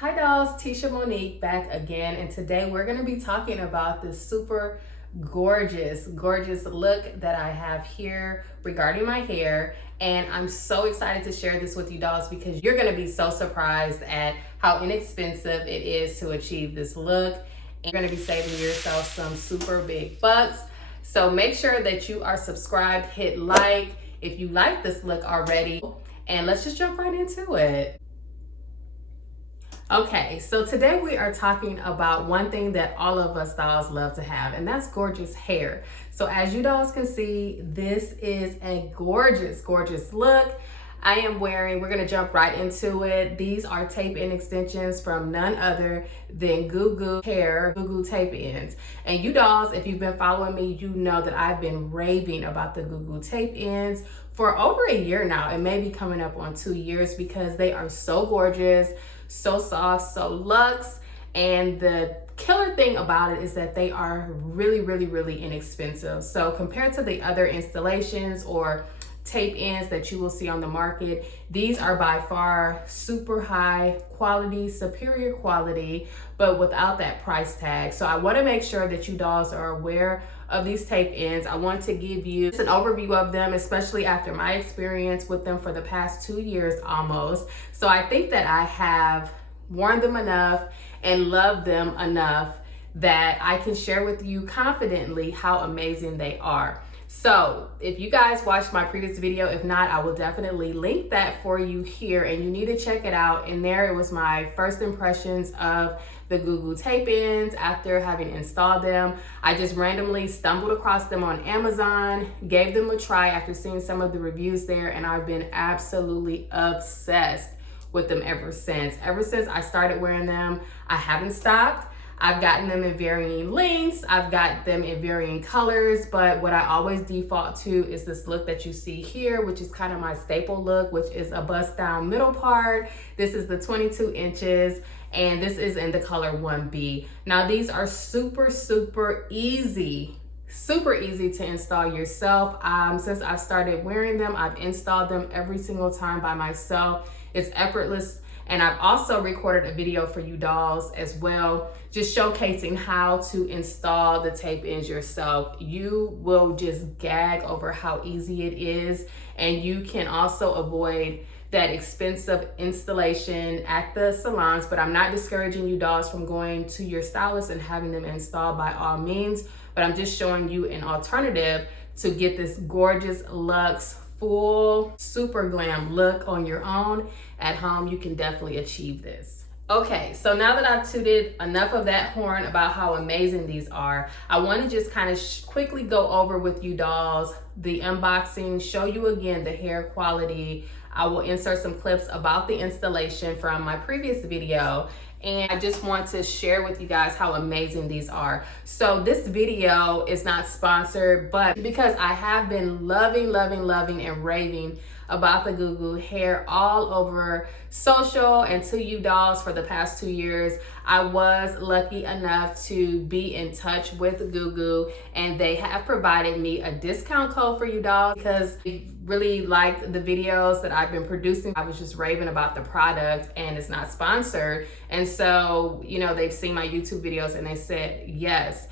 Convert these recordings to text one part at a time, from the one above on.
Hi dolls, Tisha Monique back again, and today we're going to be talking about this super gorgeous look that I have here regarding my hair. And I'm so excited to share this with you dolls because you're going to be so surprised at how inexpensive it is to achieve this look. And you're going to be saving yourself some super big bucks. So make sure that you are subscribed, hit like if you like this look already, and let's just jump right into it. Okay, so today we are talking about one thing that all of us dolls love to have, and that's gorgeous hair. So as you dolls can see, this is a gorgeous look. We're gonna jump right into it. These are tape-in extensions from none other than Goo Goo Hair, Goo Goo tape-ins. And you dolls, if you've been following me, you know that I've been raving about the Goo Goo tape-ins for over a year now. It may be coming up on 2 years because they are so gorgeous, so soft, so luxe. And the killer thing about it is that they are really inexpensive. So compared to the other installations or tape-ins that you will see on the market, these are by far super high quality, superior quality, but without that price tag. So I want to make sure that you dolls are aware of these tape-ins. I want to give you an overview of them, especially after my experience with them for the past 2 years almost. So I think that I have worn them enough and loved them enough that I can share with you confidently how amazing they are. So if you guys watched my previous video, if not, I will definitely link that for you here, and you need to check it out. And there it was my first impressions of the Goo Goo tape-ins after having installed them. I just randomly stumbled across them on Amazon, gave them a try after seeing some of the reviews there, and I've been absolutely obsessed with them ever since. Ever since I started wearing them, I haven't stopped. I've gotten them in varying lengths, I've got them in varying colors, but what I always default to is this look that you see here, which is kind of my staple look, which is a bust down middle part. This is the 22 inches, and this is in the color 1B. Now these are super easy to install yourself. Since I've started wearing them, I've installed them every single time by myself. It's effortless. And I've also recorded a video for you dolls as well, just showcasing how to install the tape-ins yourself. You will just gag over how easy it is, and you can also avoid that expensive installation at the salons. But I'm not discouraging you dolls from going to your stylist and having them installed by all means, but I'm just showing you an alternative to get this gorgeous luxe full super glam look on your own. At home, you can definitely achieve this. Okay, so now that I've tooted enough of that horn about how amazing these are, I want to just kind of quickly go over with you dolls the unboxing, show you again the hair quality. I will insert some clips about the installation from my previous video, and I just want to share with you guys how amazing these are. So this video is not sponsored, but because I have been loving and raving about the Goo Goo Hair all over social and to you dolls for the past 2 years, I was lucky enough to be in touch with Goo Goo, and they have provided me a discount code for you dolls because they really liked the videos that I've been producing. I was just raving about the product, and it's not sponsored. And so, you know, they've seen my YouTube videos and they said, yes,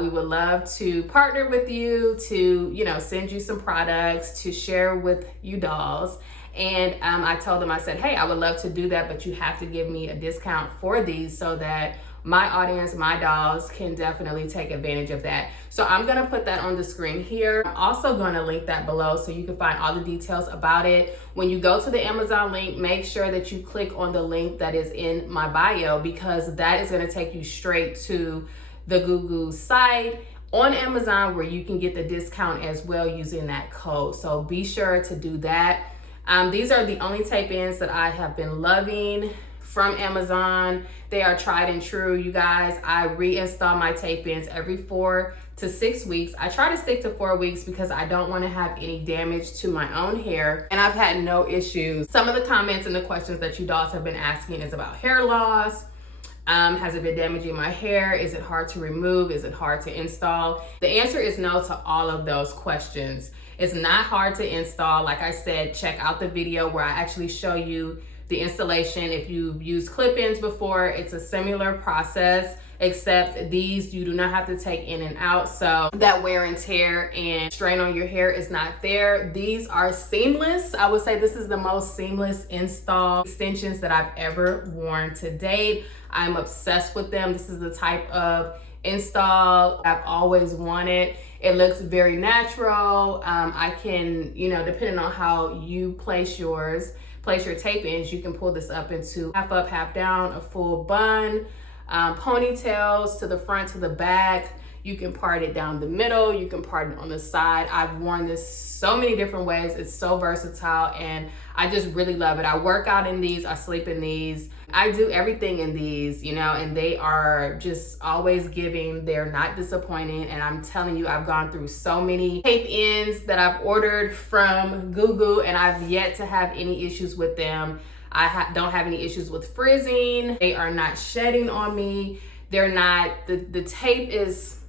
we would love to partner with you to, you know, send you some products to share with you dolls. And I told them, I said, hey, I would love to do that, but you have to give me a discount for these so that my audience, my dolls, can definitely take advantage of that. So I'm gonna put that on the screen here. I'm also gonna link that below so you can find all the details about it. When you go to the Amazon link, make sure that you click on the link that is in my bio, because that is gonna take you straight to the Goo Goo site on Amazon where you can get the discount as well using that code. So be sure to do that. These are the only tape-ins that I have been loving from Amazon. They are tried and true, you guys. I reinstall my tape-ins every 4 to 6 weeks. I try to stick to 4 weeks because I don't want to have any damage to my own hair, and I've had no issues. Some of the comments and the questions that you dolls have been asking is about hair loss. Has it been damaging my hair? Is it hard to remove? Is it hard to install? The answer is no to all of those questions. It's not hard to install. Like I said, check out the video where I actually show you the installation. If you've used clip-ins before, it's a similar process, except these you do not have to take in and out, so that wear and tear and strain on your hair is not there. These are seamless. I would say this is the most seamless install extensions that I've ever worn to date. I'm obsessed with them. This is the type of install I've always wanted. It looks very natural. I can, you know, depending on how you place your tape ins, you can pull this up into half up, half down, a full bun, ponytails to the front, to the back. You can part it down the middle, you can part it on the side. I've worn this so many different ways. It's so versatile and I just really love it. I work out in these, I sleep in these. I do everything in these, you know, and they are just always giving. They're not disappointing. And I'm telling you, I've gone through so many tape ins that I've ordered from Goo Goo and I've yet to have any issues with them. I don't have any issues with frizzing. They are not shedding on me. They're not, the tape is,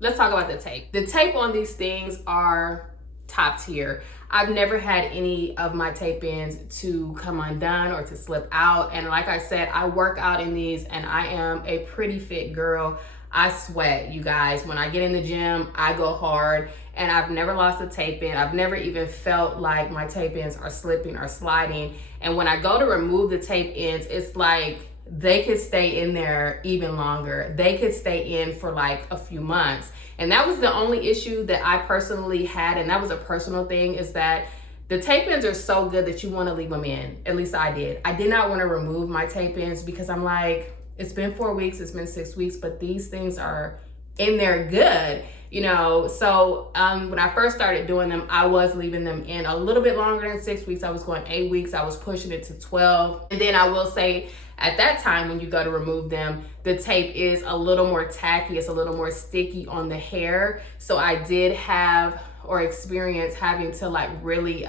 let's talk about the tape. The tape on these things are top tier. I've never had any of my tape ins to come undone or to slip out. And like I said, I work out in these and I am a pretty fit girl. I sweat, you guys. When I get in the gym, I go hard and I've never lost a tape in. I've never even felt like my tape ins are slipping or sliding. And when I go to remove the tape ins, it's like they could stay in there even longer. They could stay in for like a few months. And that was the only issue that I personally had, and that was a personal thing, is that the tape ins are so good that you want to leave them in. At least I did. I did not want to remove my tape ins because I'm like, it's been 4 weeks, it's been 6 weeks, but these things are in there good, you know. So when I first started doing them, I was leaving them in a little bit longer than 6 weeks. I was going 8 weeks. I was pushing it to 12. And then I will say, at that time, when you go to remove them, the tape is a little more tacky. It's a little more sticky on the hair. So I did have or experience having to like really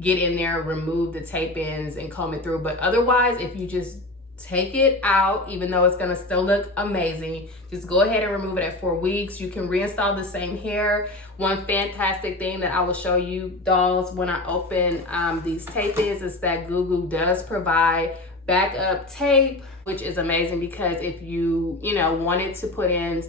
get in there, remove the tape ins and comb it through. But otherwise, if you just take it out, even though it's gonna still look amazing, just go ahead and remove it at 4 weeks. You can reinstall the same hair. One fantastic thing that I will show you, dolls, when I open these tape ins is that Goo Goo does provide backup tape, which is amazing because if you wanted to put in,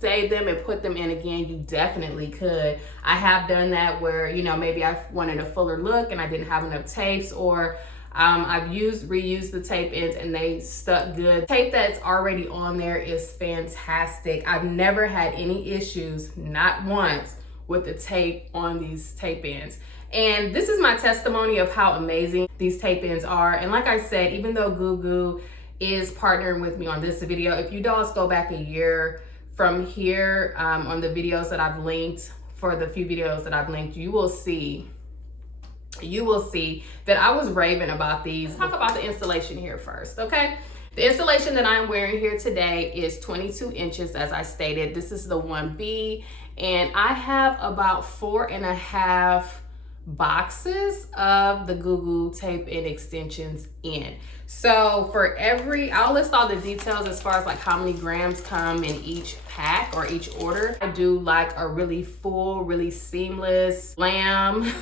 save them and put them in again, you definitely could. I have done that where, maybe I wanted a fuller look and I didn't have enough tapes, or I've reused the tape ends and they stuck good. Tape that's already on there is fantastic. I've never had any issues, not once, with the tape on these tape ends. And this is my testimony of how amazing these tape ends are. And like I said, even though Goo Goo is partnering with me on this video, if you dolls go back a year from here on the videos that I've linked, for the few videos that I've linked, you will see that I was raving about these. Let's talk about the installation here first, okay? The installation that I'm wearing here today is 22 inches, as I stated. This is the 1B, and I have about 4.5 boxes of the Goo Goo tape and extensions in. So for I'll list all the details as far as like how many grams come in each pack or each order. I do like a really full, really seamless glam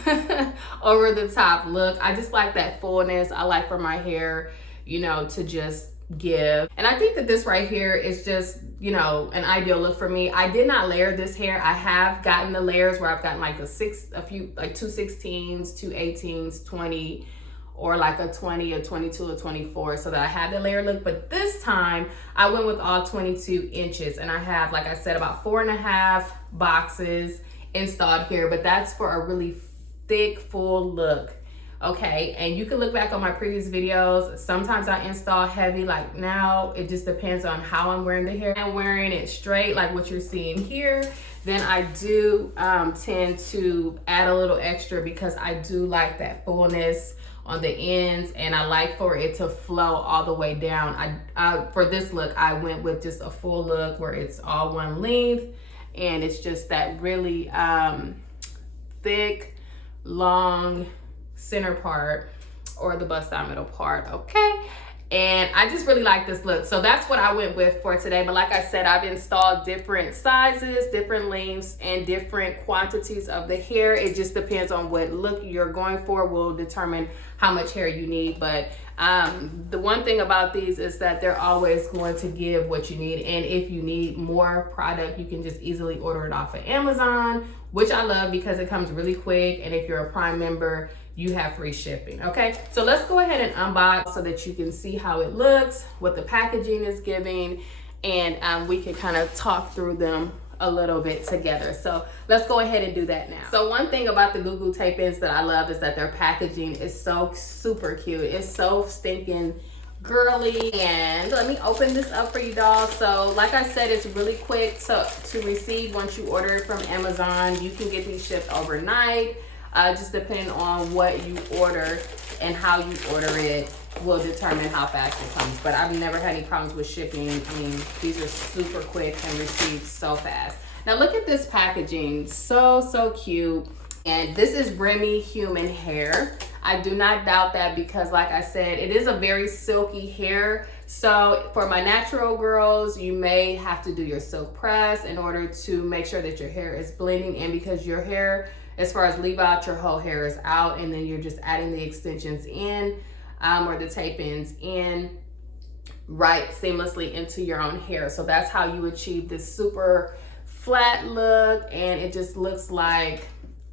over the top look. I just like that fullness. I like for my hair, to just give. And I think that this right here is just, an ideal look for me. I did not layer this hair. I have gotten the layers where I've gotten like two 16s, two 18s, 20, or like a 20, a 22, a 24, so that I had the layer look. But this time I went with all 22 inches and I have, like I said, about 4.5 boxes installed here, but that's for a really thick, full look. Okay, and you can look back on my previous videos. Sometimes I install heavy, like now it just depends on how I'm wearing the hair. I'm wearing it straight, like what you're seeing here. Then I do tend to add a little extra because I do like that fullness on the ends, and I like for it to flow all the way down. For this look, I went with just a full look where it's all one length, and it's just that really thick, long center part, or the bust down middle part, okay? And I just really like this look. So that's what I went with for today. But like I said, I've installed different sizes, different lengths, and different quantities of the hair. It just depends on what look you're going for will determine how much hair you need. But the one thing about these is that they're always going to give what you need. And if you need more product, you can just easily order it off of Amazon, which I love because it comes really quick. And if you're a Prime member, you have free shipping. Okay, so let's go ahead and unbox so that you can see how it looks, what the packaging is giving, and we can kind of talk through them a little bit together. So let's go ahead and do that now. So one thing about the Goo Goo tape-ins that I love is that their packaging is so super cute. It's so stinking girly. And let me open this up for you, dolls. So like I said, it's really quick to receive once you order it from Amazon. You can get these shipped overnight. Just depending on what you order and how you order it will determine how fast it comes. But I've never had any problems with shipping. I mean, these are super quick and received so fast. Now look at this packaging, so cute. And this is Remy human hair. I do not doubt that because like I said, it is a very silky hair. So for my natural girls, you may have to do your silk press in order to make sure that your hair is blending in, because your hair, as far as leave out, your whole hair is out, and then you're just adding the extensions in or the tape-ins in right seamlessly into your own hair. So that's how you achieve this super flat look, and it just looks like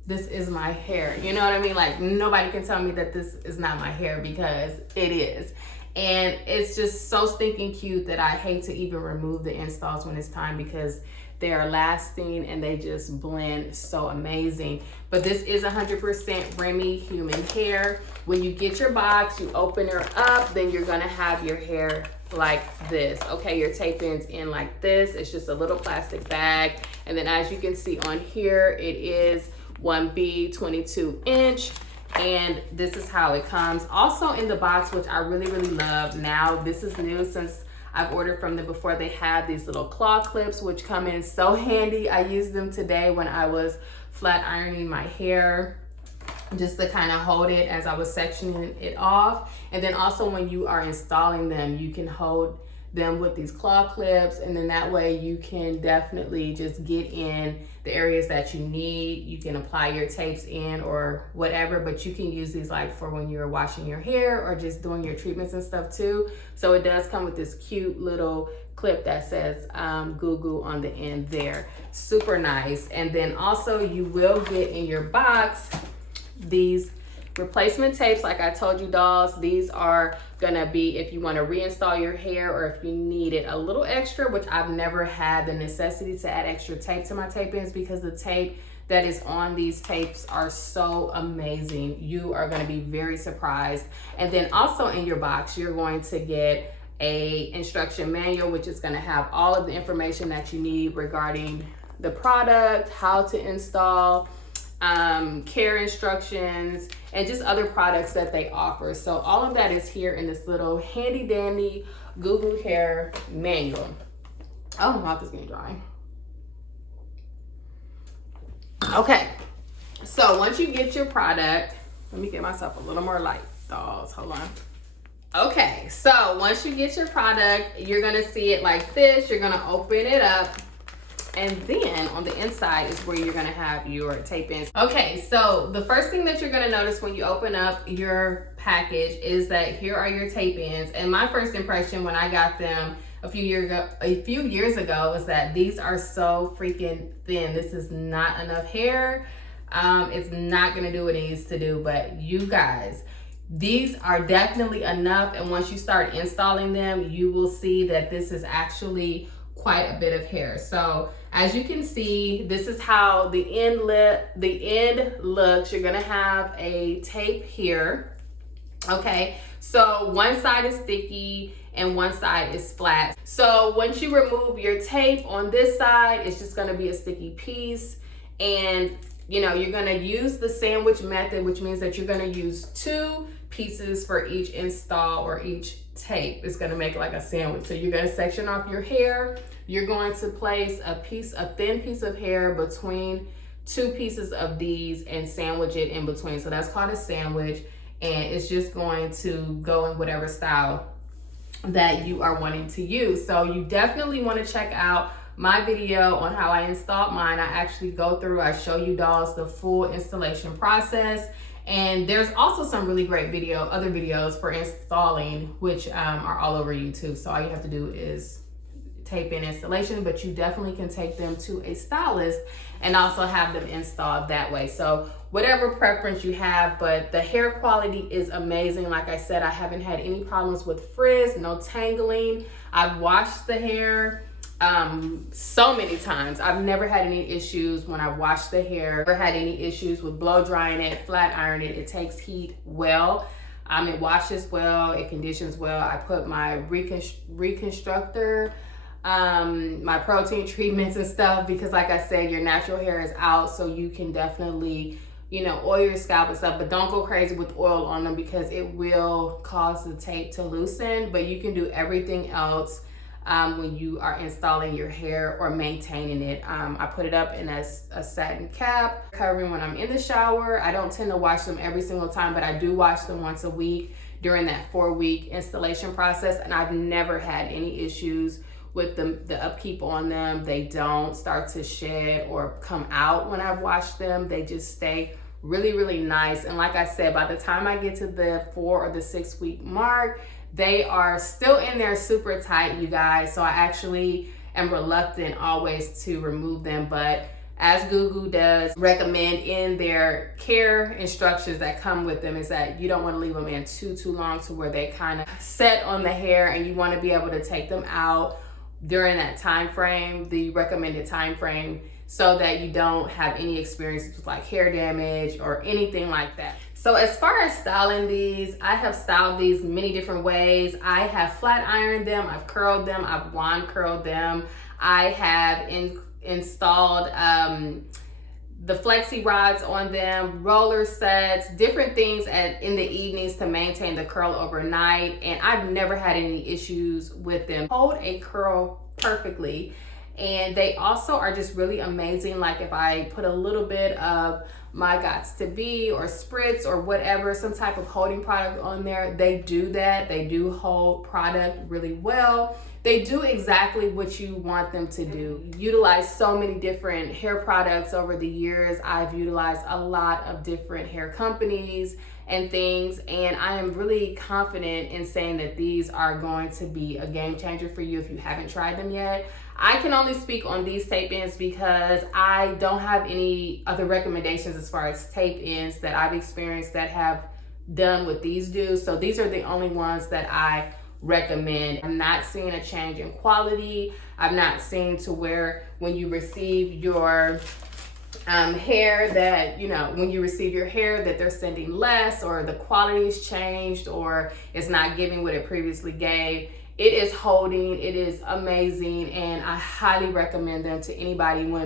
this is my hair. You know what I mean? Like nobody can tell me that this is not my hair because it is. And it's just so stinking cute that I hate to even remove the installs when it's time because they are lasting and they just blend so amazing. But this is 100% Remy human hair. When you get your box, you open her up, then you're gonna have your hair like this. Okay, your tape-ins in like this. It's just a little plastic bag. And then as you can see on here, it is 1B 22-inch. And this is how it comes. Also in the box, which I really love now, this is new since I've ordered from them before. They have these little claw clips, which come in so handy. I used them today when I was flat ironing my hair, just to kind of hold it as I was sectioning it off. And then also when you are installing them, you can hold them with these claw clips, and then that way you can definitely just get in the areas that you need. You can apply your tapes in or whatever, but you can use these like for when you're washing your hair or just doing your treatments and stuff too. So it does come with this cute little clip that says Goo Goo on the end there. Super nice. And then also you will get in your box these replacement tapes. Like I told you, dolls, these are gonna be if you want to reinstall your hair or if you need it a little extra, which I've never had the necessity to add extra tape to my tape-ins because the tape that is on these tapes are so amazing. You are going to be very surprised. And then also in your box, you're going to get a instruction manual, which is going to have all of the information that you need regarding the product, how to install, care instructions, and just other products that they offer. So all of that is here in this little handy dandy Goo Goo Hair manual. Oh, my mouth is getting dry. Okay, so once you get your product, let me get myself a little more light, dolls, hold on. Okay, so once you get your product, you're gonna see it like this. You're gonna open it up, and then on the inside is where you're gonna have your tape-ins. Okay, so the first thing that you're gonna notice when you open up your package is that here are your tape-ins. And my first impression when I got them a few years ago was that these are so freaking thin. This is not enough hair. It's not gonna do what it needs to do, but you guys, these are definitely enough. And once you start installing them, you will see that this is actually quite a bit of hair. So as you can see, this is how the end looks. You're gonna have a tape here. Okay, so one side is sticky and one side is flat. So once you remove your tape on this side, it's just gonna be a sticky piece. And you know, you're gonna use the sandwich method, which means that you're gonna use 2 pieces for each install or each tape. It's gonna make like a sandwich. So you're gonna section off your hair. You're going to place a thin piece of hair between 2 pieces of these and sandwich it in between. So that's called a sandwich. And it's just going to go in whatever style that you are wanting to use. So you definitely want to check out my video on how I installed mine. I actually go through, I show you dolls the full installation process. And there's also some really great other videos for installing, which are all over YouTube. So all you have to do is tape in installation, but you definitely can take them to a stylist and also have them installed that way. So whatever preference you have, but the hair quality is amazing. Like I said, I haven't had any problems with frizz, no tangling. I've washed the hair so many times. I've never had any issues when I wash the hair. Never had any issues with blow drying it, flat iron it. It takes heat well. It washes well, it conditions well. I put my reconstructor, my protein treatments and stuff, because like I said, your natural hair is out, so you can definitely, you know, oil your scalp and stuff, but don't go crazy with oil on them because it will cause the tape to loosen. But you can do everything else when you are installing your hair or maintaining it. I put it up in a satin cap, covering when I'm in the shower. I don't tend to wash them every single time, but I do wash them once a week during that 4-week installation process, and I've never had any issues with the upkeep on them. They don't start to shed or come out when I've washed them. They just stay really, really nice. And like I said, by the time I get to the 4 or the 6 week mark, they are still in there super tight, you guys. So I actually am reluctant always to remove them, but as Goo Goo does recommend in their care instructions that come with them, is that you don't want to leave them in too long to where they kind of set on the hair, and you want to be able to take them out during that time frame, the recommended time frame, so that you don't have any experiences with like hair damage or anything like that. So as far as styling these, I have styled these many different ways. I have flat ironed them, I've curled them, I've wand curled them. I have installed the flexi rods on them, roller sets, different things in the evenings to maintain the curl overnight. And I've never had any issues with them. Hold a curl perfectly. And they also are just really amazing. Like if I put a little bit of my Gots to Be or Spritz or whatever, some type of holding product on there, they do that. They do hold product really well. They do exactly what you want them to do. Utilize so many different hair products over the years. I've utilized a lot of different hair companies and things, and I am really confident in saying that these are going to be a game changer for you if you haven't tried them yet. I can only speak on these tape ends because I don't have any other recommendations as far as tape ends that I've experienced that have done what these do. So these are the only ones that I recommend. I'm not seeing a change in quality. I'm not seeing to where when you receive your hair that, you know, when you receive your hair that they're sending less, or the quality has changed, or it's not giving what it previously gave. It is holding, it is amazing, and I highly recommend them to anybody. When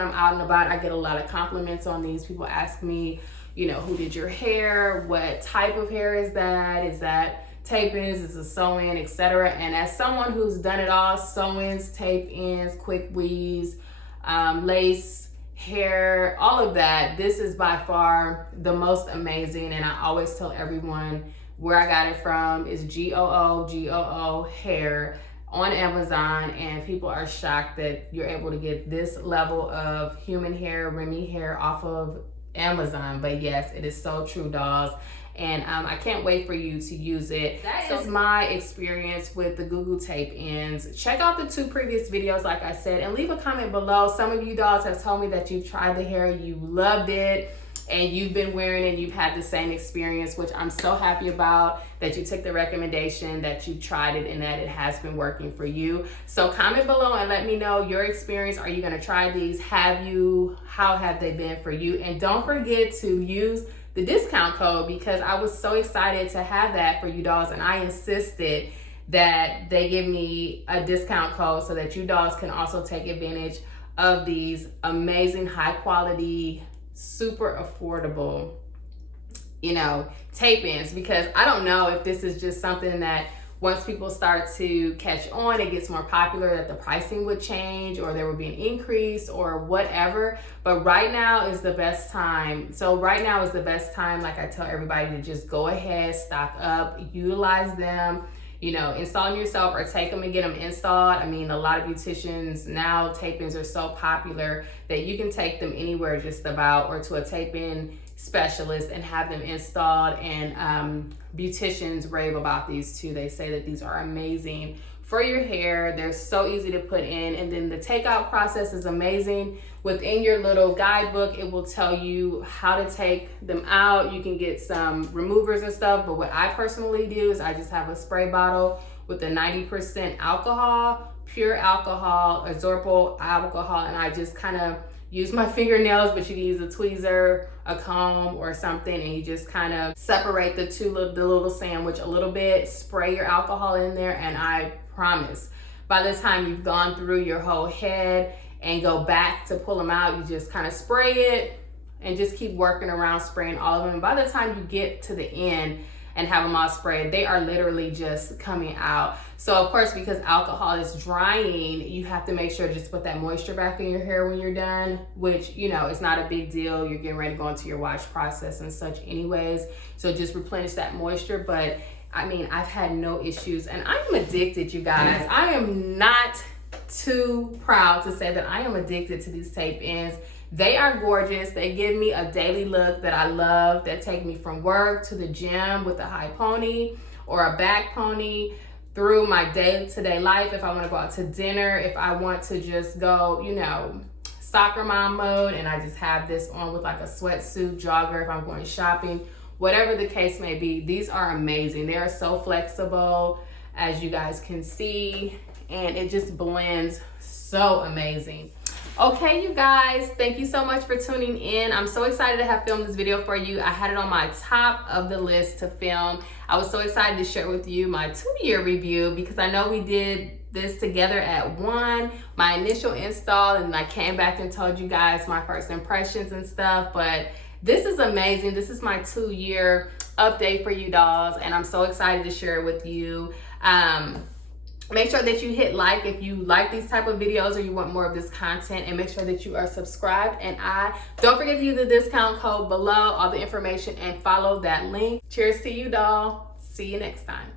I'm out and about, I get a lot of compliments on these. People ask me, you know, who did your hair? What type of hair is that? Is that tape ends? Is it sew-in, etc.? And as someone who's done it all, sew-ins, tape ends, quick weaves, lace, hair, all of that, this is by far the most amazing. And I always tell everyone where I got it from is Goo Hair on Amazon, and people are shocked that you're able to get this level of human hair, Remy hair off of Amazon. But yes, it is so true, dolls. And I can't wait for you to use it. That is my experience with the Goo Goo tape ends. Check out the 2 previous videos, like I said, and leave a comment below. Some of you dolls have told me that you've tried the hair, you loved it, and you've been wearing it and you've had the same experience, which I'm so happy about, that you took the recommendation, that you tried it, and that it has been working for you. So comment below and let me know your experience. Are you gonna try these? Have you? How have they been for you? And don't forget to use the discount code, because I was so excited to have that for you dolls, and I insisted that they give me a discount code so that you dolls can also take advantage of these amazing, high quality, super affordable, you know, tape ends. Because I don't know if this is just something that once people start to catch on, it gets more popular, that the pricing would change or there would be an increase or whatever. But right now is the best time. So right now is the best time, like I tell everybody, to just go ahead, stock up, utilize them. you know, install them yourself or take them and get them installed. I mean, a lot of beauticians now, tape-ins are so popular that you can take them anywhere just about, or to a tape-in specialist and have them installed. And beauticians rave about these too. They say that these are amazing for your hair. They're so easy to put in, and then the takeout process is amazing. Within your little guidebook, it will tell you how to take them out. You can get some removers and stuff, but what I personally do is I just have a spray bottle with a 90% alcohol, pure alcohol, absorbable alcohol, and I just kind of use my fingernails, but you can use a tweezer, a comb, or something, and you just kind of separate the little sandwich a little bit, spray your alcohol in there, and I promise, by the time you've gone through your whole head and go back to pull them out, you just kind of spray it and just keep working around spraying all of them. By the time you get to the end and have them all sprayed, they are literally just coming out. So of course, because alcohol is drying, you have to make sure just put that moisture back in your hair when you're done, which, you know, it's not a big deal. You're getting ready to go into your wash process and such anyways. So just replenish that moisture. But I mean, I've had no issues, and I am addicted, you guys. I am not too proud to say that I am addicted to these tape-ins. They are gorgeous. They give me a daily look that I love, that take me from work to the gym with a high pony or a back pony, through my day-to-day life. If I want to go out to dinner, if I want to just go, you know, soccer mom mode, and I just have this on with like a sweatsuit, jogger, if I'm going shopping, whatever the case may be. These are amazing. They are so flexible, as you guys can see, and it just blends so amazing. Okay, you guys, thank you so much for tuning in. I'm so excited to have filmed this video for you. I had it on my top of the list to film. I was so excited to share with you my 2-year review, because I know we did this together at my initial install, and I came back and told you guys my first impressions and stuff. But this is amazing. This is my 2-year update for you dolls, and I'm so excited to share it with you. Make sure that you hit like if you like these type of videos or you want more of this content, and make sure that you are subscribed. And don't forget to use the discount code below, all the information, and follow that link. Cheers to you, doll. See you next time.